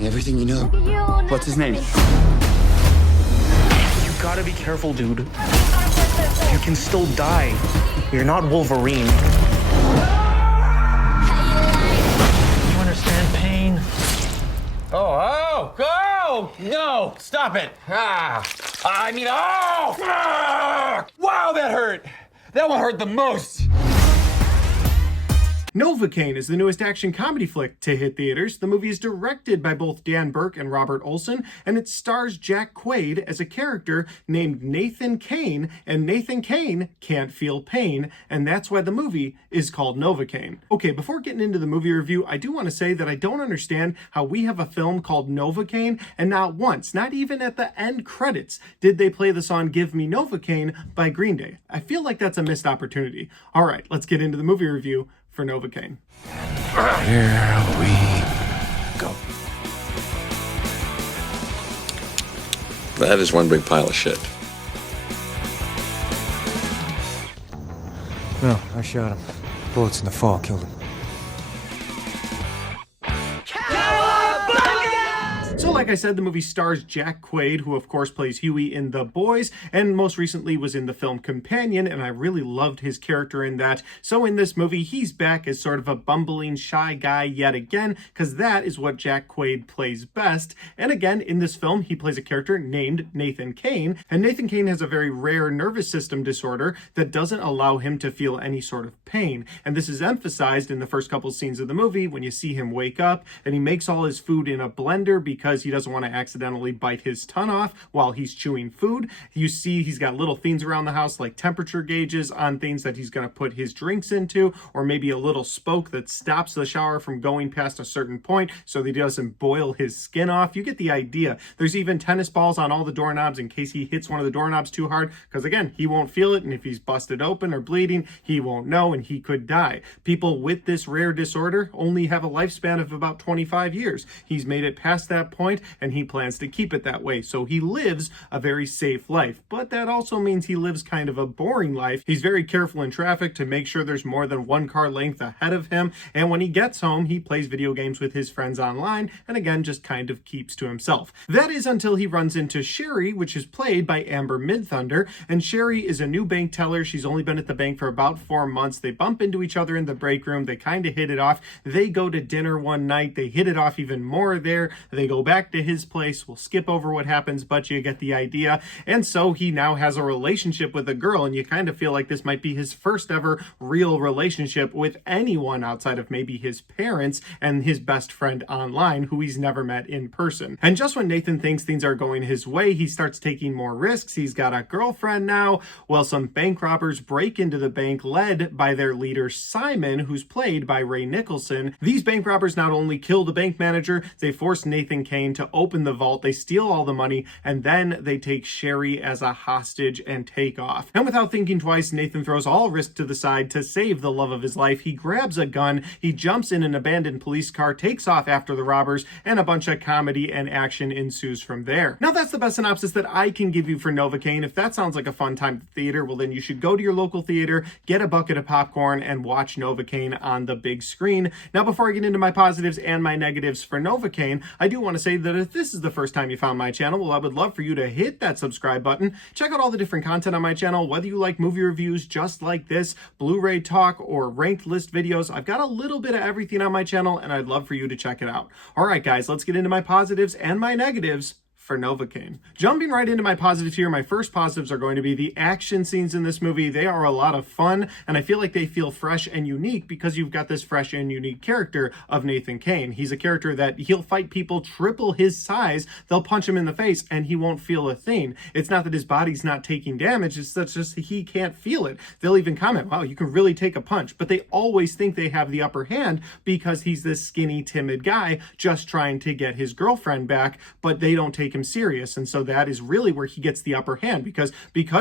Everything you know. What's his name? You gotta be careful, dude. You can still die. You're not Wolverine. You understand pain? Oh, no, stop it. Oh! Wow, that hurt. That one hurt the most. Novocaine is the newest action comedy flick to hit theaters. The movie is directed by both Dan Burke and Robert Olson, and it stars Jack Quaid as a character named Nathan Cain, and Nathan Cain can't feel pain, and that's why the movie is called Novocaine. Okay, before getting into the movie review, I do want to say that I don't understand how we have a film called Novocaine, and not once, not even at the end credits, did they play the song Give Me Novocaine by Green Day. I feel like that's a missed opportunity. All right, let's get into the movie review for Novocaine. Here we go. That is one big pile of shit. No, I shot him. Bullets in the fall killed him. So like I said, the movie stars Jack Quaid, who of course plays Huey in The Boys, and most recently was in the film Companion, and I really loved his character in that. So in this movie, he's back as sort of a bumbling, shy guy yet again, because that is what Jack Quaid plays best. And again, in this film, he plays a character named Nathan Cain, and Nathan Cain has a very rare nervous system disorder that doesn't allow him to feel any sort of pain. And this is emphasized in the first couple scenes of the movie when you see him wake up, and he makes all his food in a blender because he doesn't want to accidentally bite his tongue off while he's chewing food. You see he's got little things around the house like temperature gauges on things that he's going to put his drinks into, or maybe a little spoke that stops the shower from going past a certain point so that he doesn't boil his skin off. You get the idea. There's even tennis balls on all the doorknobs in case he hits one of the doorknobs too hard, because again, he won't feel it, and if he's busted open or bleeding, he won't know and he could die. People with this rare disorder only have a lifespan of about 25 years. He's made it past that point, and he plans to keep it that way. So he lives a very safe life, but that also means he lives kind of a boring life. He's very careful in traffic to make sure there's more than one car length ahead of him. And when he gets home, he plays video games with his friends online, and again, just kind of keeps to himself. That is until he runs into Sherry, which is played by Amber Midthunder. And Sherry is a new bank teller. She's only been at the bank for about 4 months. They bump into each other in the break room. They kind of hit it off. They go to dinner one night. They hit it off even more there. They go back to his place. We'll skip over what happens, but you get the idea. And so he now has a relationship with a girl, and you kind of feel like this might be his first ever real relationship with anyone outside of maybe his parents and his best friend online, who he's never met in person. And just when Nathan thinks things are going his way, he starts taking more risks. He's got a girlfriend now. Well, some bank robbers break into the bank led by their leader Simon, who's played by Ray Nicholson. These bank robbers not only kill the bank manager, they force Nathan Cain to open the vault. They steal all the money, and then they take Sherry as a hostage and take off. And without thinking twice, Nathan throws all risk to the side to save the love of his life. He grabs a gun, he jumps in an abandoned police car, takes off after the robbers, and a bunch of comedy and action ensues from there. Now that's the best synopsis that I can give you for Novocaine. If that sounds like a fun time at the theater, well then you should go to your local theater, get a bucket of popcorn, and watch Novocaine on the big screen. Now before I get into my positives and my negatives for Novocaine, I do want to say that if this is the first time you found my channel, well, I would love for you to hit that subscribe button. Check out all the different content on my channel, whether you like movie reviews just like this, Blu-ray talk, or ranked list videos. I've got a little bit of everything on my channel, and I'd love for you to check it out. All right, guys, let's get into my positives and my negatives for Novocaine. Jumping right into my positives here, my first positives are going to be the action scenes in this movie. They are a lot of fun, and I feel like they feel fresh and unique because you've got this fresh and unique character of Nathan Cain. He's a character that he'll fight people triple his size. They'll punch him in the face, and he won't feel a thing. It's not that his body's not taking damage. It's that just he can't feel it. They'll even comment, wow, you can really take a punch. But they always think they have the upper hand because he's this skinny, timid guy just trying to get his girlfriend back, but they don't take him him serious. And so that is really where he gets the upper hand, because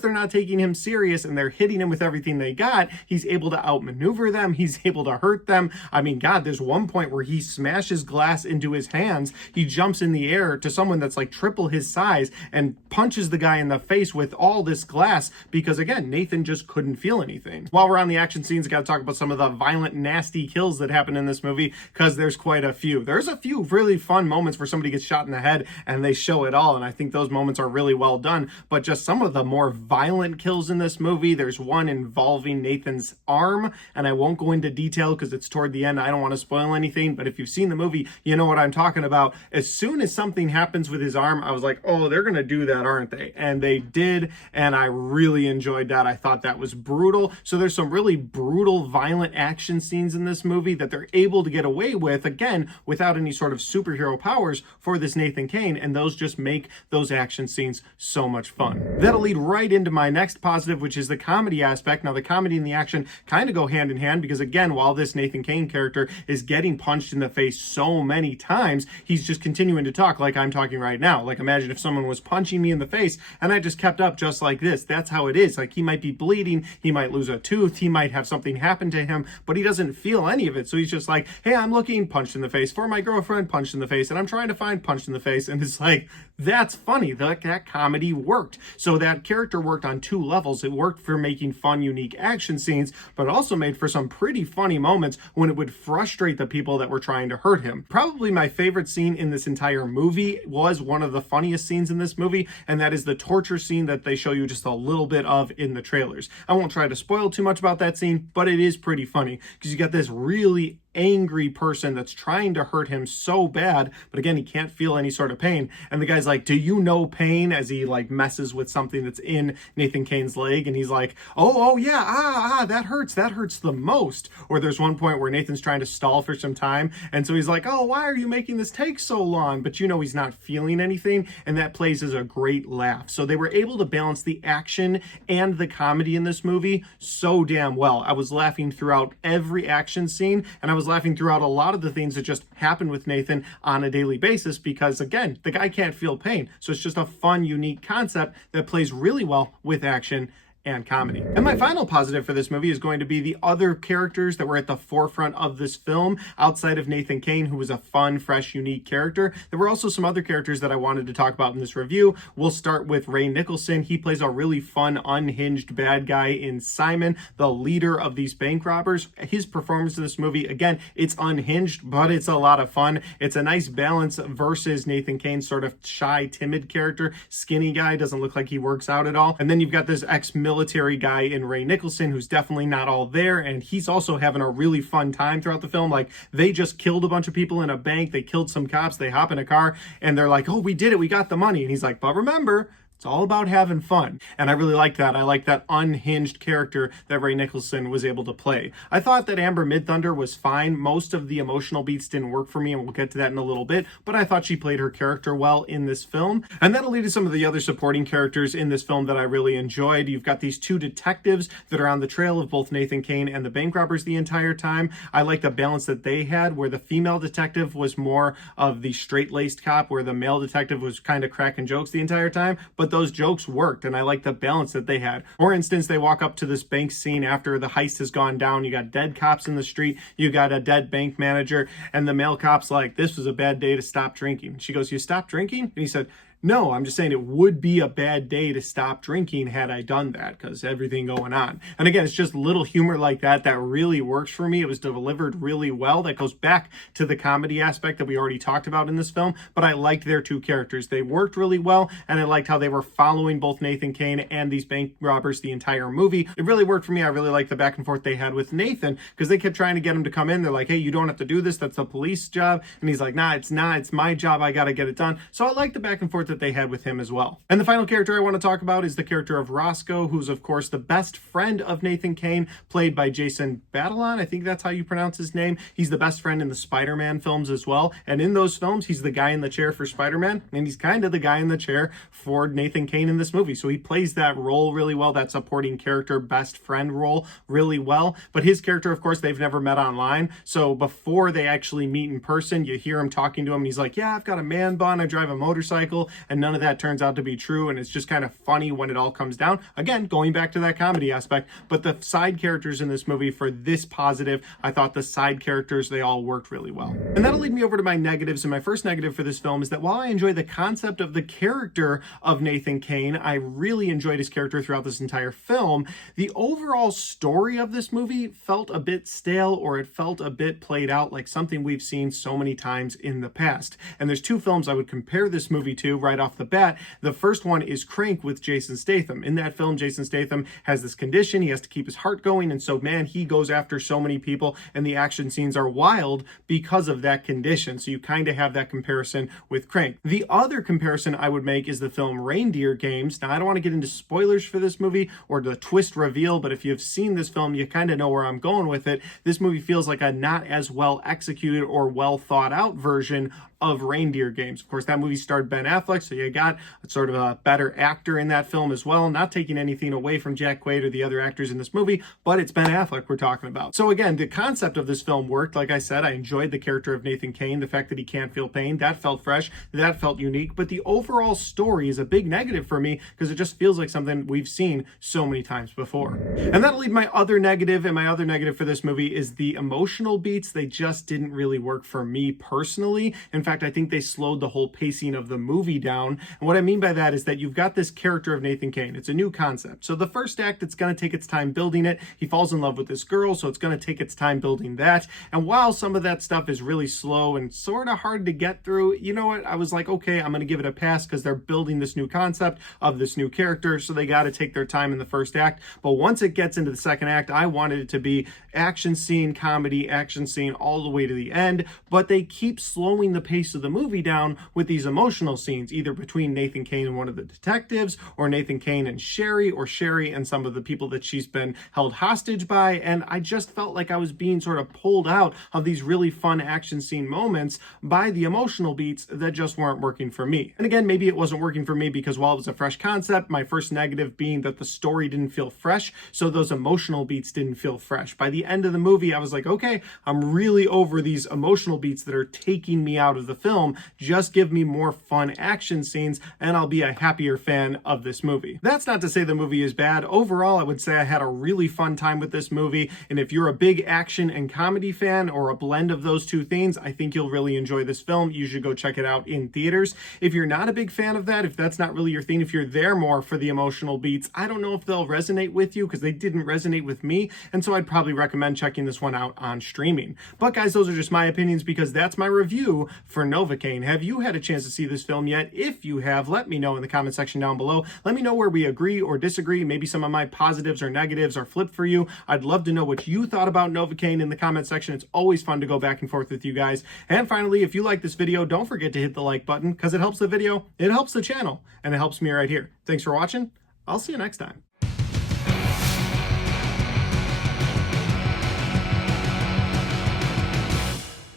they're not taking him serious and they're hitting him with everything they got, he's able to outmaneuver them, he's able to hurt them. I mean, God, there's one point where he smashes glass into his hands, he jumps in the air to someone that's like triple his size and punches the guy in the face with all this glass, because again, Nathan just couldn't feel anything. While we're on the action scenes, I gotta talk about some of the violent, nasty kills that happen in this movie, because there's quite a few. There's a few really fun moments where somebody gets shot in the head and they show it all, and I think those moments are really well done. But just some of the more violent kills in this movie, there's one involving Nathan's arm, and I won't go into detail because it's toward the end. I don't want to spoil anything, but if you've seen the movie, you know what I'm talking about. As soon as something happens with his arm, I was like, oh, they're gonna do that, aren't they? And they did, and I really enjoyed that. I thought that was brutal. So there's some really brutal, violent action scenes in this movie that they're able to get away with, again, without any sort of superhero powers for this Nathan Cain, and those just make those action scenes so much fun. That'll lead right into my next positive, which is the comedy aspect. Now, the comedy and the action kind of go hand in hand, because again, while this Nathan Cain character is getting punched in the face so many times, he's just continuing to talk like I'm talking right now. Like, imagine if someone was punching me in the face and I just kept up just like this. That's how it is. Like, he might be bleeding, he might lose a tooth, he might have something happen to him, but he doesn't feel any of it. So he's just like, hey, I'm looking, punched in the face, for my girlfriend, punched in the face, and I'm trying to find, punched in the face. And it's like, that's funny. That comedy worked. So that character worked on two levels. It worked for making fun, unique action scenes, but it also made for some pretty funny moments when it would frustrate the people that were trying to hurt him. Probably my favorite scene in this entire movie was one of the funniest scenes in this movie, and that is the torture scene that they show you just a little bit of in the trailers. I won't try to spoil too much about that scene, but it is pretty funny, because you got this really angry person that's trying to hurt him so bad, but again, he can't feel any sort of pain, and the guy's like, do you know pain, as he like messes with something that's in Nathan Cain's leg, and he's like, oh yeah, that hurts the most. Or there's one point where Nathan's trying to stall for some time, and so he's like, oh, why are you making this take so long? But you know he's not feeling anything, and that plays as a great laugh. So they were able to balance the action and the comedy in this movie so damn well. I was laughing throughout every action scene, and I was laughing throughout a lot of the things that just happen with Nathan on a daily basis, because again, the guy can't feel pain. So it's just a fun, unique concept that plays really well with action and comedy. And my final positive for this movie is going to be the other characters that were at the forefront of this film, outside of Nathan Cain, who was a fun, fresh, unique character. There were also some other characters that I wanted to talk about in this review. We'll start with Ray Nicholson. He plays a really fun, unhinged bad guy in Simon, the leader of these bank robbers. His performance in this movie, again, it's unhinged, but it's a lot of fun. It's a nice balance versus Nathan Cain's sort of shy, timid character. Skinny guy, doesn't look like he works out at all. And then you've got this military guy in Ray Nicholson, who's definitely not all there, and he's also having a really fun time throughout the film. Like, they just killed a bunch of people in a bank, they killed some cops, they hop in a car, and they're like, oh, we did it, we got the money. And he's like, but remember, it's all about having fun. And I really like that. I like that unhinged character that Ray Nicholson was able to play. I thought that Amber Midthunder was fine. Most of the emotional beats didn't work for me, and we'll get to that in a little bit, but I thought she played her character well in this film. And that'll lead to some of the other supporting characters in this film that I really enjoyed. You've got these two detectives that are on the trail of both Nathan Cain and the bank robbers the entire time. I like the balance that they had, where the female detective was more of the straight-laced cop, where the male detective was kind of cracking jokes the entire time, but those jokes worked, and I like the balance that they had. For instance, they walk up to this bank scene after the heist has gone down. You got dead cops in the street, you got a dead bank manager, and the male cop's like, this was a bad day to stop drinking. She goes, you stopped drinking? And he said, no, I'm just saying it would be a bad day to stop drinking had I done that, because everything going on. And again, it's just little humor like that that really works for me. It was delivered really well. That goes back to the comedy aspect that we already talked about in this film, but I liked their two characters. They worked really well, and I liked how they were following both Nathan Cain and these bank robbers the entire movie. It really worked for me. I really liked the back and forth they had with Nathan, because they kept trying to get him to come in. They're like, hey, you don't have to do this. That's the police job. And he's like, nah, it's not. It's my job. I got to get it done. So I like the back and forth that they had with him as well. And the final character I want to talk about is the character of Roscoe, who's of course the best friend of Nathan Cain, played by Jason Batalon. I think that's how you pronounce his name. He's the best friend in the Spider-Man films as well. And in those films, he's the guy in the chair for Spider-Man, and he's kind of the guy in the chair for Nathan Cain in this movie. So he plays that role really well, that supporting character, best friend role really well. But his character, of course, they've never met online. So before they actually meet in person, you hear him talking to him, and he's like, yeah, I've got a man bun, I drive a motorcycle. and none of that turns out to be true, and it's just kind of funny when it all comes down. Again, going back to that comedy aspect, but the side characters in this movie, for this positive, I thought the side characters, they all worked really well. And that'll lead me over to my negatives, and my first negative for this film is that while I enjoy the concept of the character of Nathan Cain, I really enjoyed his character throughout this entire film, the overall story of this movie felt a bit stale, or it felt a bit played out like something we've seen so many times in the past. And there's two films I would compare this movie to right off the bat. The first one is Crank with Jason Statham. In that film, Jason Statham has this condition, he has to keep his heart going, and so man, he goes after so many people, and the action scenes are wild because of that condition. So you kind of have that comparison with Crank. The other comparison I would make is the film Reindeer Games. Now, I don't want to get into spoilers for this movie or the twist reveal, but if you've seen this film, you kind of know where I'm going with it. This movie feels like a not as well executed or well thought out version of Reindeer Games. Of course, that movie starred Ben Affleck, so you got sort of a better actor in that film as well. Not taking anything away from Jack Quaid or the other actors in this movie, but it's Ben Affleck we're talking about. So again, the concept of this film worked. Like I said, I enjoyed the character of Nathan Cain, the fact that he can't feel pain. That felt fresh, that felt unique, but the overall story is a big negative for me because it just feels like something we've seen so many times before. And that'll lead my other negative, and my other negative for this movie is the emotional beats. They just didn't really work for me personally. In fact, I think they slowed the whole pacing of the movie down. And what I mean by that is that you've got this character of Nathan Cain. It's a new concept. So the first act, it's going to take its time building it. He falls in love with this girl, so it's going to take its time building that. And while some of that stuff is really slow and sort of hard to get through, you know what? I was like, okay, I'm going to give it a pass because they're building this new concept of this new character, so they got to take their time in the first act. But once it gets into the second act, I wanted it to be action scene, comedy, action scene, all the way to the end. But they keep slowing the pace of the movie down with these emotional scenes, either between Nathan Cain and one of the detectives, or Nathan Cain and Sherry, or Sherry and some of the people that she's been held hostage by. And I just felt like I was being sort of pulled out of these really fun action scene moments by the emotional beats that just weren't working for me. And again, maybe it wasn't working for me because while it was a fresh concept, my first negative being that the story didn't feel fresh, so those emotional beats didn't feel fresh. By the end of the movie, I was like, okay, I'm really over these emotional beats that are taking me out of the film. Just give me more fun action scenes and I'll be a happier fan of this movie. That's not to say the movie is bad. Overall, I would say I had a really fun time with this movie, and if you're a big action and comedy fan or a blend of those two things, I think you'll really enjoy this film. You should go check it out in theaters. If you're not a big fan of that, if that's not really your thing, if you're there more for the emotional beats, I don't know if they'll resonate with you because they didn't resonate with me, and so I'd probably recommend checking this one out on streaming. But guys, those are just my opinions because that's my review for Novocaine. Have you had a chance to see this film yet? If you have, let me know in the comment section down below. Let me know where we agree or disagree. Maybe some of my positives or negatives are flipped for you. I'd love to know what you thought about Novocaine in the comment section. It's always fun to go back and forth with you guys. And finally, if you like this video, don't forget to hit the like button because it helps the video, it helps the channel, and it helps me right here. Thanks for watching. I'll see you next time.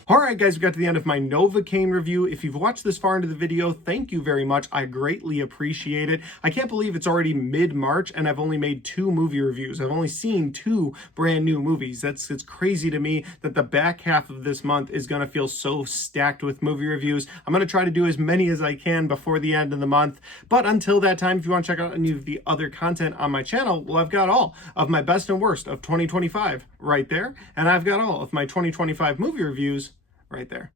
Alright guys, we got to the end of my Novocaine review. If you've watched this far into the video, thank you very much. I greatly appreciate it. I can't believe it's already mid-March and I've only made 2 movie reviews. I've only seen 2 brand new movies. It's crazy to me that the back half of this month is going to feel so stacked with movie reviews. I'm going to try to do as many as I can before the end of the month. But until that time, if you want to check out any of the other content on my channel, well, I've got all of my best and worst of 2025 right there. And I've got all of my 2025 movie reviews right there.